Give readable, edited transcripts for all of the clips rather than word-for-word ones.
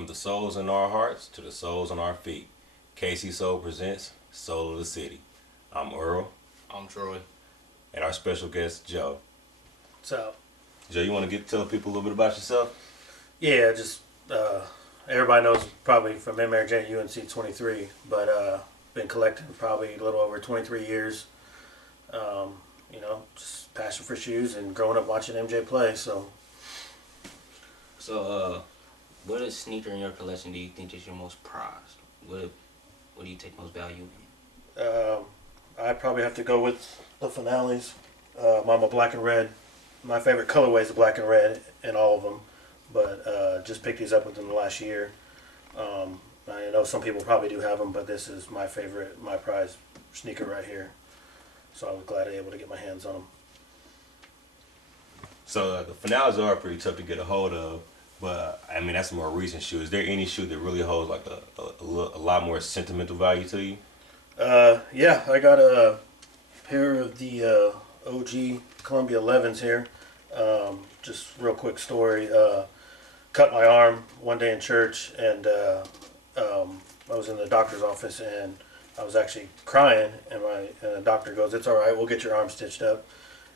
From the souls in our hearts to the souls on our feet, KC Soul presents Soul of the City. I'm Earl. I'm Troy. And our special guest, Joe. So, Joe, you want to tell people a little bit about yourself? yeah, just everybody knows probably from MRJ UNC 23, but been collecting probably a little over 23 years. Just passion for shoes and growing up watching MJ play. So, What sneaker in your collection do you think is your most prized? What do you take most value in? I'd probably have to go with the finales. I'm a black and red. My favorite colorway is the black and red in all of them, but just picked these up within the last year. I know some people probably do have them, but this is my favorite, my prized sneaker right here. So I was glad to be able to get my hands on them. So the finales are pretty tough to get a hold of, but I mean that's a more recent shoe. Is there any shoe that really holds like a lot more sentimental value to you? Yeah, I got a pair of the OG Columbia 11s here. Just real quick story. Cut my arm one day in church, and I was in the doctor's office, and I was actually crying, and the doctor goes, "It's all right, we'll get your arm stitched up."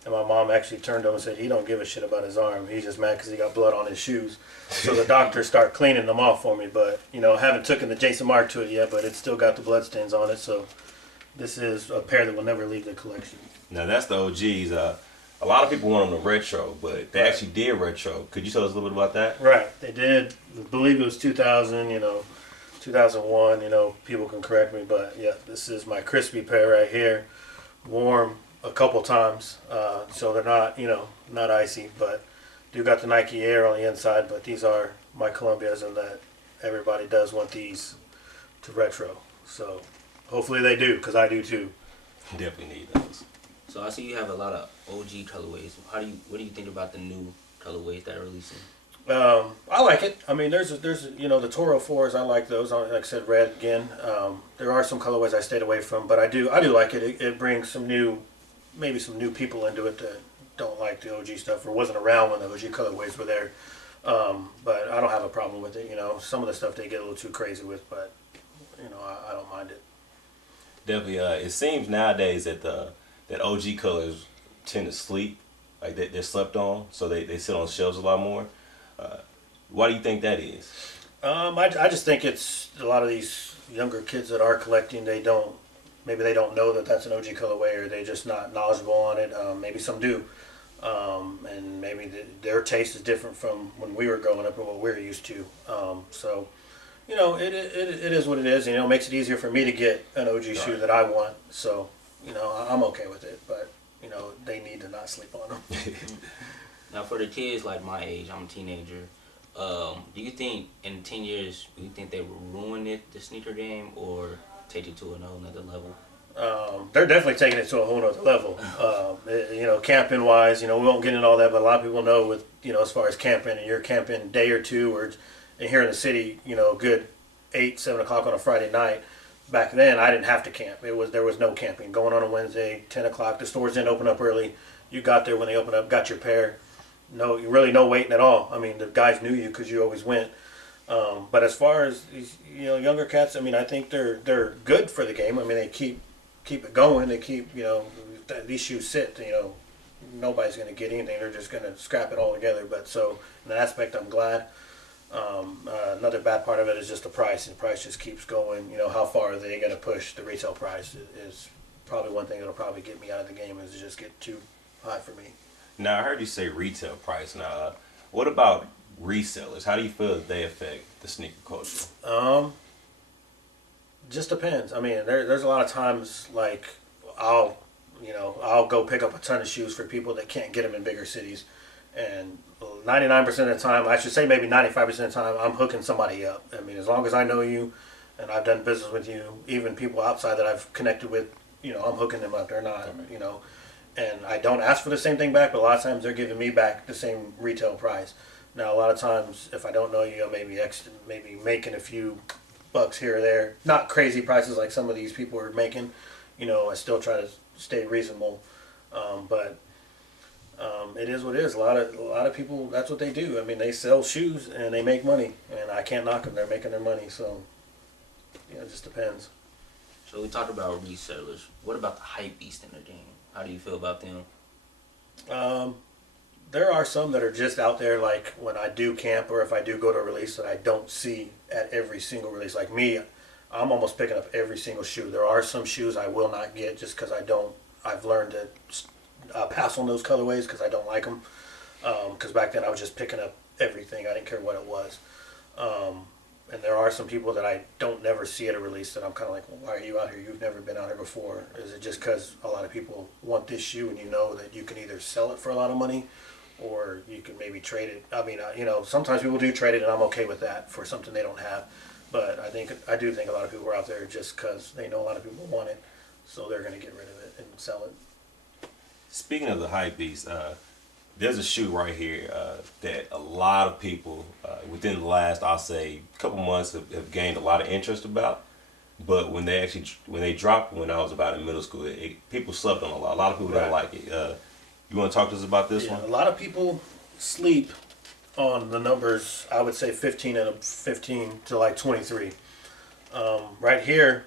And my mom actually turned to him and said, "He don't give a shit about his arm. He's just mad because he got blood on his shoes." So the doctor started cleaning them off for me, but I haven't taken the Jason Mark to it yet, but it's still got the blood stains on it. So this is a pair that will never leave the collection. Now that's the OGs. A lot of people want them to retro, but they actually did retro. Could you tell us a little bit about that? Right, they did. I believe it was 2000, 2001, people can correct me, but yeah, this is my crispy pair right here. Warm a couple times, so they're not, not icy, but do got the Nike Air on the inside, but these are my Columbias, and that everybody does want these to retro. So hopefully they do, because I do too. Definitely need those. So I see you have a lot of OG colorways. What do you think about the new colorways that are releasing? I like it. I mean, there's the Toro 4s. I like those. Like I said, red again. There are some colorways I stayed away from, but I do like it. It brings maybe some new people into it that don't like the OG stuff or wasn't around when the OG colorways were there. But I don't have a problem with it. Some of the stuff they get a little too crazy with, but I don't mind it. Definitely. It seems nowadays that that OG colors tend to sleep, like they're slept on, so they sit on shelves a lot more. Why do you think that is? I just think it's a lot of these younger kids that are collecting. Maybe they don't know that that's an OG colorway, or they're just not knowledgeable on it. Maybe some do, and maybe their taste is different from when we were growing up and what we're used to. So, it is what it is. It makes it easier for me to get an OG shoe that I want. So, I'm okay with it, but they need to not sleep on them. Now, for the kids like my age, I'm a teenager. Do you think in 10 years, do you think they will ruin the sneaker game, or take it to another level? They're definitely taking it to a whole nother level. Camping wise, we won't get into all that, but a lot of people know with, as far as camping, and you're camping a day or two, or and here in the city, good 8, 7 o'clock on a Friday night. Back then, I didn't have to camp. There was no camping. Going on a Wednesday, 10 o'clock, the stores didn't open up early. You got there when they opened up, got your pair. No, really no waiting at all. I mean, the guys knew you because you always went. But as far as these, younger cats, I mean, I think they're good for the game. I mean, they keep it going. They keep, these shoes sit. Nobody's going to get anything. They're just going to scrap it all together. But so in that aspect, I'm glad. Another bad part of it is just the price. And the price just keeps going. How far are they going to push the retail price is probably one thing that'll probably get me out of the game, is to just get too high for me. Now I heard you say retail price. Now, what about resellers? How do you feel that they affect the sneaker culture? Just depends. I mean, there's a lot of times like I'll go pick up a ton of shoes for people that can't get them in bigger cities, and 99% of the time, I should say maybe 95% of the time, I'm hooking somebody up. I mean, as long as I know you and I've done business with you, even people outside that I've connected with, I'm hooking them up. They're not, and I don't ask for the same thing back, but a lot of times they're giving me back the same retail price. Now, a lot of times, if I don't know you, maybe making a few bucks here or there. Not crazy prices like some of these people are making. I still try to stay reasonable. But It is what it is. A lot of people, that's what they do. I mean, they sell shoes and they make money, and I can't knock them. They're making their money, so it just depends. So we talked about resellers. What about the hype beast in the game? How do you feel about them? There are some that are just out there, like when I do camp or if I do go to a release that I don't see at every single release. Like me, I'm almost picking up every single shoe. There are some shoes I will not get just because I've learned to pass on those colorways because I don't like them. Because back then I was just picking up everything. I didn't care what it was. And there are some people that I don't never see at a release that I'm kind of like, well, why are you out here? You've never been out here before. Is it just because a lot of people want this shoe and you know that you can either sell it for a lot of money or you can maybe trade it? I mean, sometimes people do trade it and I'm okay with that for something they don't have. But I do think a lot of people are out there just because they know a lot of people want it, so they're going to get rid of it and sell it. Speaking of the hype beast, there's a shoe right here that a lot of people within the last, I'll say, couple months have gained a lot of interest about. But when they dropped when I was about in middle school, people slept on a lot. A lot of people didn't like it. You want to talk to us about this one? A lot of people sleep on the numbers. I would say 15 to like 23. Right here,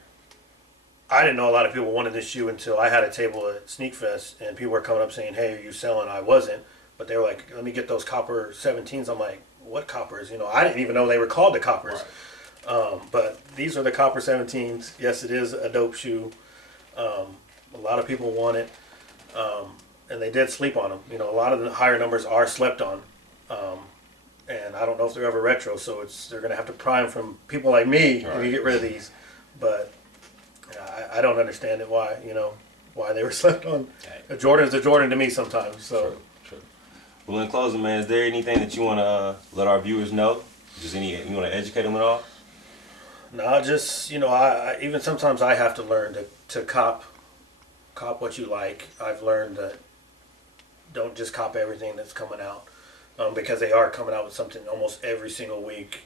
I didn't know a lot of people wanted this shoe until I had a table at SneakFest and people were coming up saying, "Hey, are you selling?" I wasn't, but they were like, "Let me get those copper 17s." I'm like, "What coppers?" I didn't even know they were called the coppers. Right. But these are the copper 17s. Yes, it is a dope shoe. A lot of people want it, and they did sleep on them. A lot of the higher numbers are slept on, and I don't know if they're ever retro, so they're going to have to pry them from people like me if you get rid of these. But I don't understand it why they were slept on. A Jordan's a Jordan to me sometimes. So. True. Well, in closing, man, is there anything that you want to let our viewers know? Just you want to educate them at all? No, just I even sometimes I have to learn to cop what you like. I've learned that don't just cop everything that's coming out, because they are coming out with something almost every single week.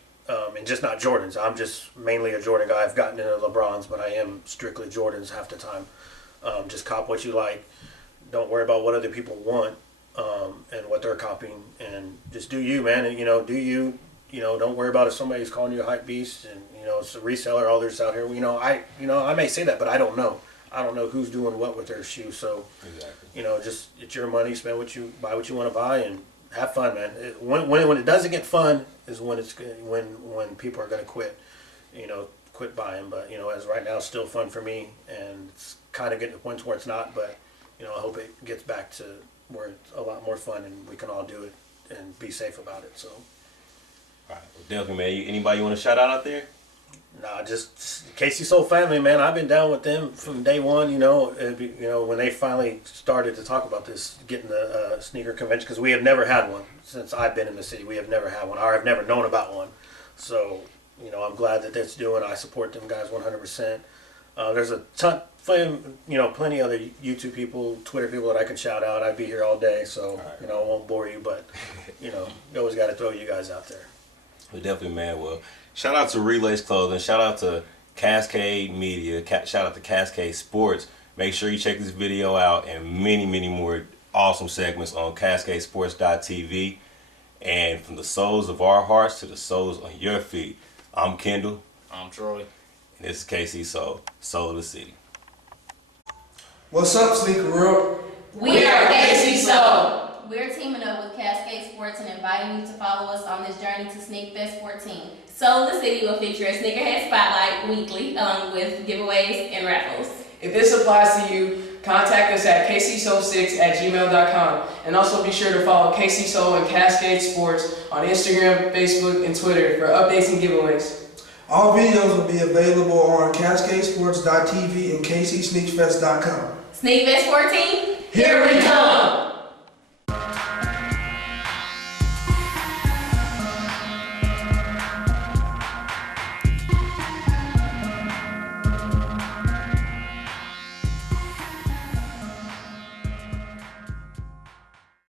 And just not Jordans. I'm just mainly a Jordan guy. I've gotten into LeBrons, but I am strictly Jordans half the time. Just cop what you like. Don't worry about what other people want and what they're copying. And just do you, man. And, do you. Don't worry about if somebody's calling you a hype beast and, it's a reseller, all there's out here. I may say that, but I don't know. I don't know who's doing what with their shoes. So, exactly. Just it's your money. Buy what you want to buy and have fun, man. When it doesn't get fun is when people are going to quit, quit buying. But as right now, it's still fun for me, and it's kind of getting to points where it's not. But I hope it gets back to where it's a lot more fun and we can all do it and be safe about it. So, all right, well, definitely, man. Anybody you want to shout out there? Nah, just KC Soul family, man. I've been down with them from day one. When they finally started to talk about this, getting the sneaker convention, because we have never had one since I've been in the city. We have never had one, or I've never known about one. So, I'm glad that that's doing. I support them guys 100%. There's a ton, plenty other YouTube people, Twitter people that I can shout out. I'd be here all day, so I won't bore you. But you always got to throw you guys out there. Well, definitely, man. Well, shout out to Relays Clothing. Shout out to Cascade Media. Shout out to Cascade Sports. Make sure you check this video out and many, many more awesome segments on CascadeSports.tv. And from the soles of our hearts to the soles on your feet, I'm Kendall. I'm Troy. And this is KC Soul of the City. What's up, Sneaker World? We are KC Soul. We're teaming up with Cascade Sports and inviting you to follow us on this journey to SneakFest 14. Soul of the City will feature a sneakerhead spotlight weekly, along with giveaways and raffles. If this applies to you, contact us at kcsoul6@gmail.com. And also be sure to follow KC Soul and Cascade Sports on Instagram, Facebook, and Twitter for updates and giveaways. All videos will be available on CascadeSports.tv and KCSneakFest.com. SneakFest 14, Here we come!